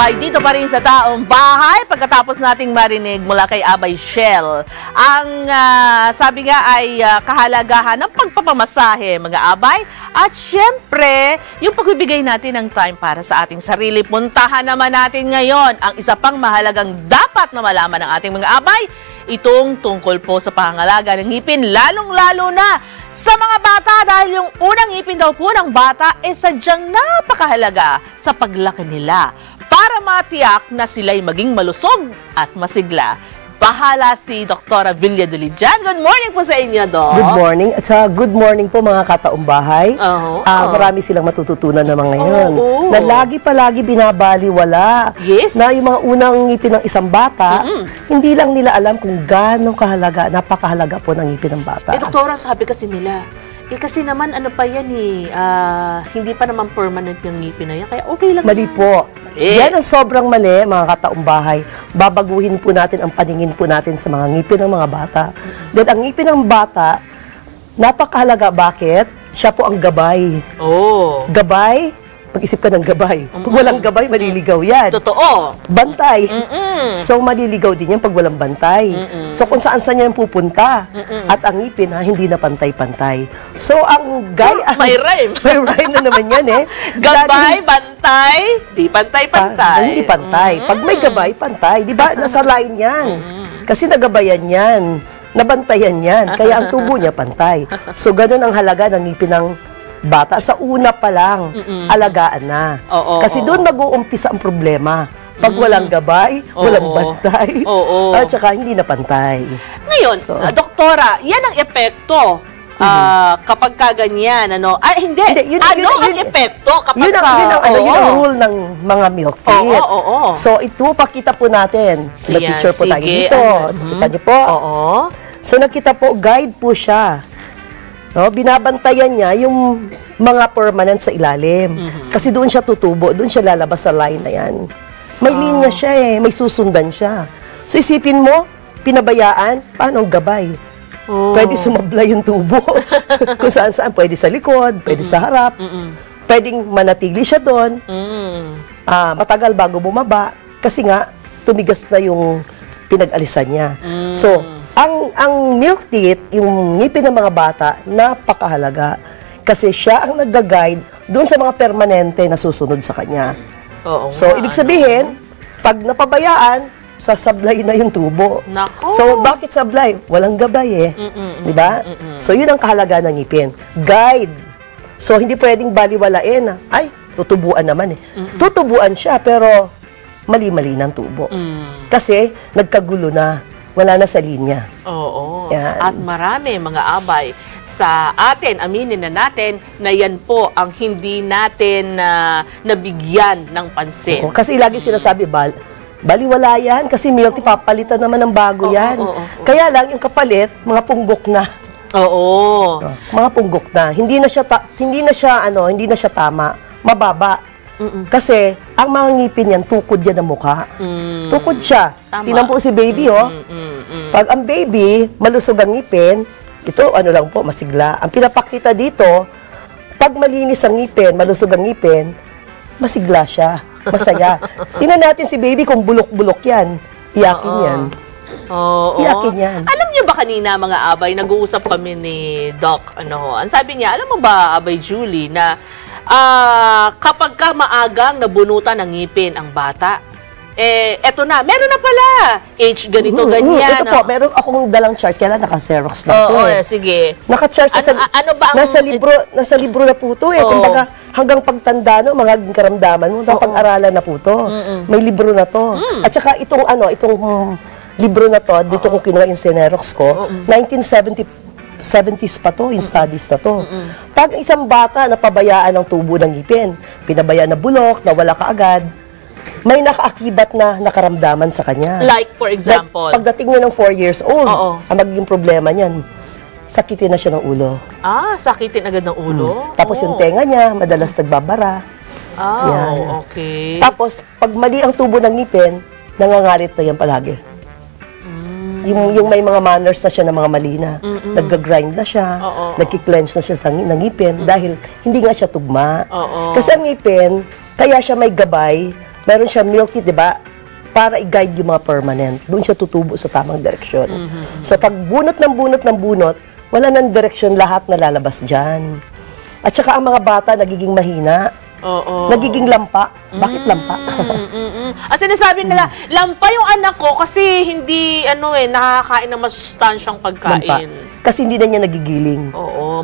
Abay, dito pa rin sa Taong Bahay, pagkatapos nating marinig mula kay Abay Shell, ang sabi nga ay kahalagahan ng pagpapamasahe, mga Abay, at syempre, yung pagbibigay natin ng time para sa ating sarili. Puntahan naman natin ngayon ang isa pang mahalagang dapat na malaman ng ating mga Abay, itong tungkol po sa pangalaga ng ngipin, lalong-lalo na sa mga bata dahil yung unang ngipin daw po ng bata ay sadyang napakahalaga sa paglaki nila para matiyak na sila'y maging malusog at masigla. Bahala si Dr. Villa Dulijan. Good morning po sa inyo, Doc. Good morning. At good morning po mga kataong bahay. Marami silang matututunan naman ngayon. Na lagi binabaliwala. Yes. Na yung mga unang ngipin ng isang bata, hindi lang nila alam kung gaano kahalaga, napakahalaga po ng ngipin ng bata. Doktora, sabi kasi nila, kasi naman ano pa yan hindi pa naman permanent yung ngipin na yan, kaya okay lang. Mali po. Yan ang sobrang mali, mga kataong bahay. Babaguhin po natin ang paningin po natin sa mga ngipin ng mga bata. Then ang ngipin ng bata, napakahalaga. Bakit? Siya po ang gabay. Gabay, pag-isip ka ng gabay. Pag walang gabay, maliligaw yan. Totoo. Bantay. So, maliligaw din yan pag walang bantay. So, kung saan-saan yan pupunta. At ang ngipin, hindi na pantay-pantay. So, ang may rhyme. May rhyme na naman yan Gabay, bantay, di pantay-pantay. Hindi pantay. Pag may gabay, pantay. Di ba? Nasa line yan. Kasi nagabayan yan. Nabantayan yan. Kaya ang tubo niya pantay. So, ganun ang halaga ng ngipin ng bata. Sa una pa lang, alagaan na. Kasi doon mag-uumpisa ang problema. Pag walang gabay, walang bantay, at saka hindi na pantay. Ngayon, Doktora, yan ang epekto kapag kaganyan, ano? Hindi. Ang epekto kapag yun ang rule ng mga milk feed. So, ito, pakita po natin. Nag-picture po tayo dito. Nakita niyo po? So, nakita po, guide po siya. No, binabantayan niya yung mga permanent sa ilalim. Kasi doon siya tutubo, doon siya lalabas sa line na yan. May linya siya may susundan siya. So isipin mo, pinabayaan, paano gabay? Pwede sumablay yung tubo. Kung saan-saan, pwede sa likod, pwede sa harap. Pwedeng manatili siya doon. Matagal bago bumaba. Kasi nga, tumigas na yung pinag-alisan niya. So, ang milk teeth, yung ngipin ng mga bata, napakahalaga. Kasi siya ang nag-guide doon sa mga permanente na susunod sa kanya. So, ibig sabihin, pag napabayaan, sasablay na yung tubo. So, bakit sablay? Walang gabay Diba? So, yun ang kahalaga ng ngipin. Guide. So, hindi pwedeng baliwalain. Ay, tutubuan naman Tutubuan siya, pero mali-mali ng tubo. Kasi, nagkagulo na. Wala na sa linya. At marami mga Abay sa atin, aminin na natin na yan po ang hindi natin nabigyan ng pansin. Kasi lagi sinasabi, baliwala yan kasi milk tea, papalitan naman ng bago yan. Kaya lang yung kapalit, mga punggok na. Mga punggok na. Hindi na siya tama. Mababa. Kasi ang mga ngipin yan, tukod yan ang mukha. Tukod siya. Tingnan po si baby, Pag ang baby, malusog ang ngipin, ito, lang po, masigla. Ang pinapakita dito, pag malinis ang ngipin, malusog ang ngipin, masigla siya, masaya. Tingnan natin si baby kung bulok-bulok yan. Iyakin yan. Iyakin yan. Alam niyo ba kanina, mga Abay, nag-uusap kami ni Doc, ang sabi niya, alam mo ba, Abay Julie, na kapag ka maagang nabunutan ng ngipin ang bata, eto na, meron na pala. Age ganito, ganyan. Ito po, meron akong dalang chart. Kaya naka-xerox na po sige. Naka-chart nasa libro na po ito Kumbaga, hanggang pagtanda, magiging karamdaman mo, pag-aralan na po ito. May libro na to. At saka itong libro na to, dito ko kinuha yung xerox ko, 1970s pa to, yung studies na to. Pag isang bata napabayaan ng tubo ng ngipin, pinabayaan na bulok, nawala kaagad, may nakaakibat na nakaramdaman sa kanya. Like, for example? Pagdating niya ng 4 years old, ang magiging problema niyan, sakitin na siya ng ulo. Sakitin agad ng ulo? Tapos yung tenga niya, madalas nagbabara. Okay. Tapos, pag mali ang tubo ng ngipin, nangangalit na yan palagi. Yung may mga manners na siya na mga mali na. Nag-grind na siya, nagki-clench na siya sa ngipin dahil hindi nga siya tugma. Kasi ang ngipin, kaya siya may gabay, meron siya milk teeth, di ba? Para i-guide yung mga permanent. Doon siya tutubo sa tamang direksyon. So, pag bunot ng bunot, wala nang direksyon, lahat nalalabas dyan. At saka ang mga bata nagiging mahina. Nagiging lampa. Bakit lampa? Sinasabi nila, lampa yung anak ko kasi hindi, nakakain ng masustansyang pagkain. Lampa. Kasi hindi na niya nagigiling.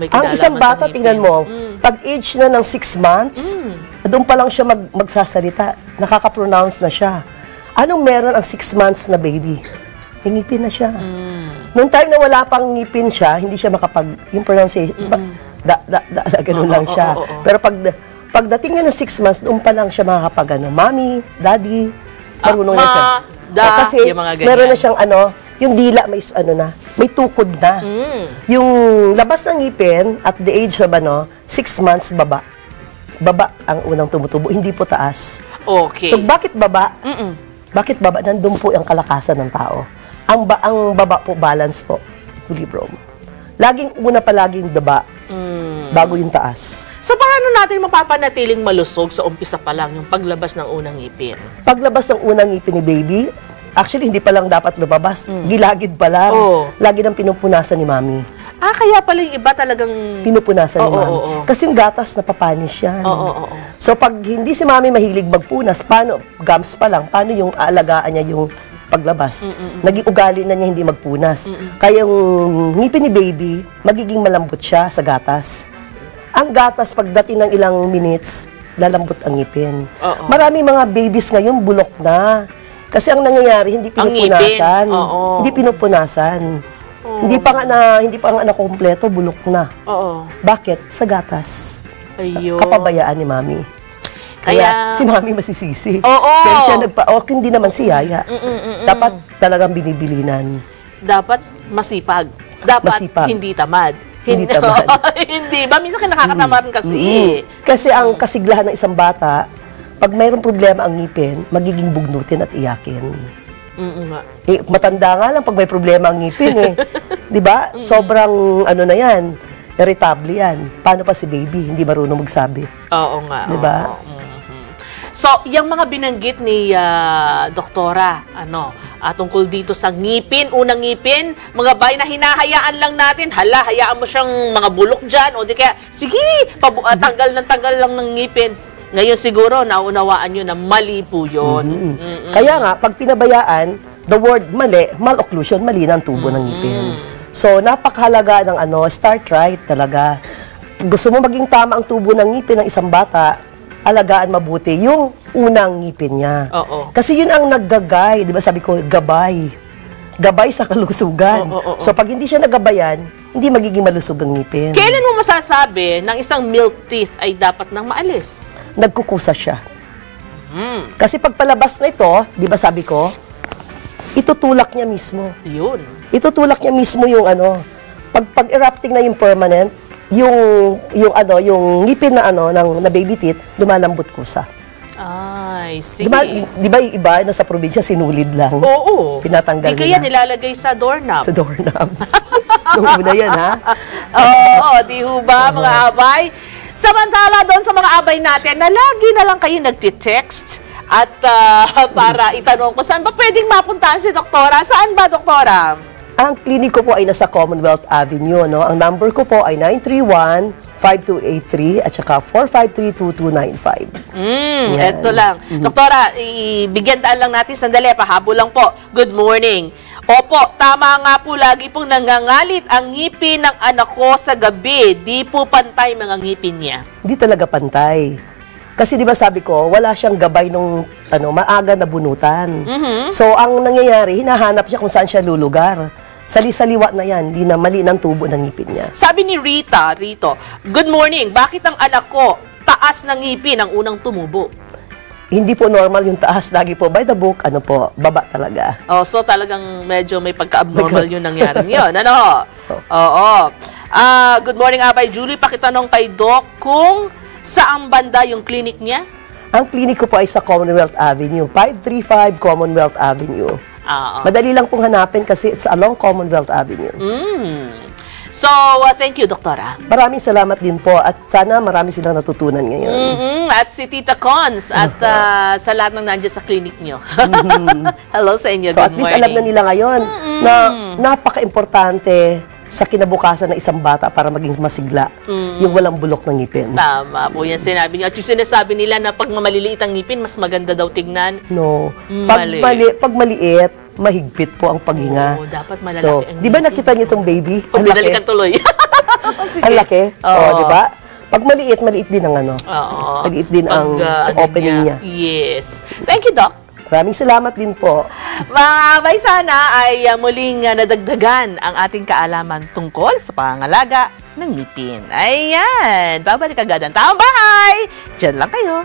May ang isang bata, tingnan mo, pag age na ng 6 months, doon pa lang siya magsasalita. Nakaka-pronounce na siya. Anong meron ang 6 months na baby? May ngipin na siya. Noong time na wala pang ngipin siya, hindi siya yung pronunciation, ganun lang siya. Pero pagdating niya ng 6 months, doon pa lang siya makakapag, Mommy, Daddy, marunong na siya. Kasi meron na siyang, yung dila may tukod na. Yung labas ng ngipin, at the age of 6 months, baba. Baba ang unang tumutubo, hindi po taas. Okay. So, bakit baba? Bakit baba? Nandun po ang kalakasan ng tao. Ang baba po, balance po. Equilibrium. Laging una palaging baba, bago yung taas. So, paano natin mapapanatiling malusog sa umpisa pa lang yung paglabas ng unang ngipin? Paglabas ng unang ngipin ni baby, actually, hindi pa lang dapat lumabas. Gilagid pa lang. Lagi nang pinupunasan ni Mami. Kaya pala yung iba talagang pinupunasan ni Mami. Kasi yung gatas, napapanis yan. So, pag hindi si Mami mahilig magpunas, gums pa lang, paano yung aalagaan niya yung paglabas? Naging ugali na niya hindi magpunas. Kaya yung ngipin ni baby, magiging malambot siya sa gatas. Ang gatas, pagdating ng ilang minutes, lalambot ang ngipin. Marami mga babies ngayon, bulok na. Kasi ang nangyayari, hindi pinupunasan. Hindi pinupunasan. Hindi pa nga nakumpleto, bulok na. Bakit? Sa gatas. Ayun. Kapabayaan ni Mami. Kaya si Mami masisisi. Pero siya hindi naman si Yaya. Dapat talagang binibilinan. Dapat masipag. Dapat hindi tamad. Hindi tamad. Hindi ba? Minsan nakakatamad kasi. Kasi ang kasiglahan ng isang bata, pag mayroong problema ang ngipin, magiging bugnutin at iyakin. Matanda nga lang pag may problema ang ngipin Di ba? Sobrang na yan, irritable yan. Paano pa si baby, hindi marunong magsabi? Oo nga. Di ba? So, yung mga binanggit ni Doktora, tungkol dito sa ngipin, unang ngipin, mga bay na hinahayaan lang natin, hayaan mo siyang mga bulok dyan, o di kaya, sige, tanggal lang ng ngipin. Ngayon siguro, naunawaan nyo na mali po yun. Kaya nga, pag pinabayaan, the word mali, malocclusion, mali na ang tubo ng ngipin. So, napakahalaga ng start right talaga. Gusto mo maging tama ang tubo ng ngipin ng isang bata, alagaan mabuti yung unang ngipin niya. Kasi yun ang naggagay, di ba sabi ko, gabay. Gabay sa kalusugan. So, pag hindi siya nagabayan, hindi magiging malusog ang ngipin. Kailan mo masasabi ng isang milk teeth ay dapat nang maalis? Nagkukusa siya. Kasi pag palabas na ito, di ba sabi ko, itutulak niya mismo. Yun. Itutulak niya mismo yung pag erupting na yung permanent, yung ngipin na na baby teeth, lumalambot kusa. Ay, sige. Di ba yung iba sa probinsya sinulid lang? Oo. Pinatanggal nila. Di kaya nilalagay sa doorknob. Sa doorknob. Nung una yan, ha? Di ho ba, mga abay? Samantala doon sa mga abay natin na lagi na lang kayo nagtitext at para itanong ko saan ba pwedeng mapuntahan si Doktora. Saan ba, Doktora? Ang klinik ko po ay nasa Commonwealth Avenue. Ang number ko po ay 931-5283 at saka 453-2295. Eto lang. Doktora, ibigyan daan lang natin sandali. Pahabol lang po. Good morning. Opo, tama nga po, lagi pong nangangalit ang ngipin ng anak ko sa gabi. Di po pantay mga ngipin niya. Hindi talaga pantay. Kasi di ba sabi ko, wala siyang gabay nung maaga na bunutan. So, ang nangyayari, hinahanap siya kung saan siya lulugar. Sali-saliwa na yan, hindi na mali ng tubo ng ngipin niya. Sabi ni Rito, good morning, bakit ang anak ko taas ng ngipin ang unang tumubo? Hindi po normal yung taas. Lagi po, by the book, baba talaga. So talagang medyo may pagka-abnormal yung nangyaring yun. Good morning, Abay Julie. Pakitanong kay Doc kung saan banda yung clinic niya? Ang clinic ko po ay sa Commonwealth Avenue. 535 Commonwealth Avenue. Madali lang pong hanapin kasi it's along Commonwealth Avenue. So, thank you, Doktora. Maraming salamat din po at sana marami silang natutunan ngayon. At si Tita Cons at sa lahat ng nandiyan sa clinic nyo. Hello sa inyo, so, at least alam na nila ngayon na napaka-importante sa kinabukasan ng isang bata para maging masigla, yung walang bulok ng ngipin. Tama po yan sinabi niyo. At yung sinasabi nila na pag maliliit ang ngipin, mas maganda daw tignan. No. Pag maliit, mahigpit po ang paghinga. Oo, dapat malalaki so, ang ngipin. Di ba nakita niyo itong baby? Ang binalikan tuloy. Ang laki. Oo, di ba? Pag maliit din ang ano. Oo. Maliit din ang opening niya. Yes. Thank you, Doc. Maraming salamat din po. Mga abay, sana ay muling nadagdagan ang ating kaalaman tungkol sa pangalaga ng ngipin. Ayan, babalik agad ang Taong Bahay. Diyan lang kayo.